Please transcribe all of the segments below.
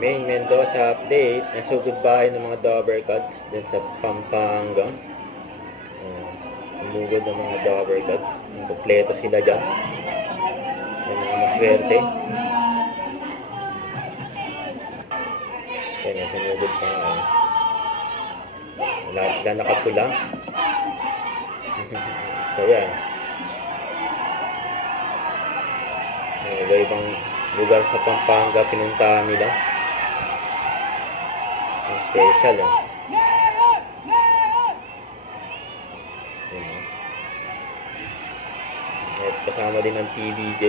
Main Mendoza update. Nasugod bahay ng mga Dover Cats dyan sa Pampanga. Umugod ng mga Dover Cats. Kompleto sila dyan. Yung mga maswerte. Kaya sumugod pa nga. Lahat sila nakapula. So yan. Iba-ibang lugar sa Pampanga pinuntahan nila. Special At kasama din ang TVJ.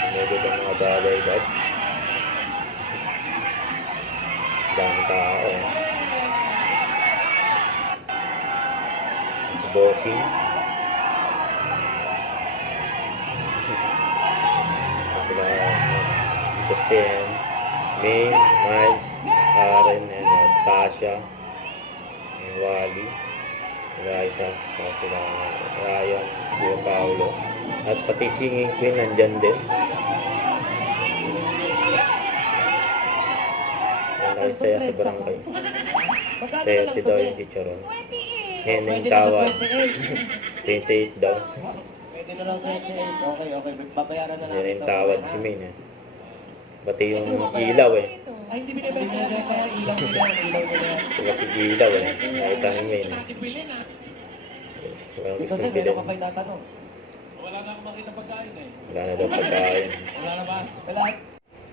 Sumugod ang mga Dover Cats. Dami tao si Bossing. Sila Sen, May, Miles, Karen, and Tasha, and Wally, Raisa, sila Ryan, Juan Paulo, at pati singing queen nandyan din. Saya sa barangay. Saya daw yung chicharon. Heneng tawad. 28 daw. Pwede na lang 28. Okay. Babayaran na lang. Yan yung tawad si Main Pati yung ilaw Ay, hindi binibenta kaya ilaw nila. Pati ilaw Nakita ni Main Walang gustong bilhin. Wala na akong makita pagkain Wala na daw pagkain. Wala na ba? Wala.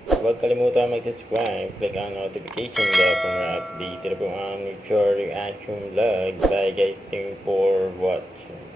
Huwag kalimutan mag-subscribe, click ang notification bell para update na po ang future reaction vlog. Bye guys, thank you for watching.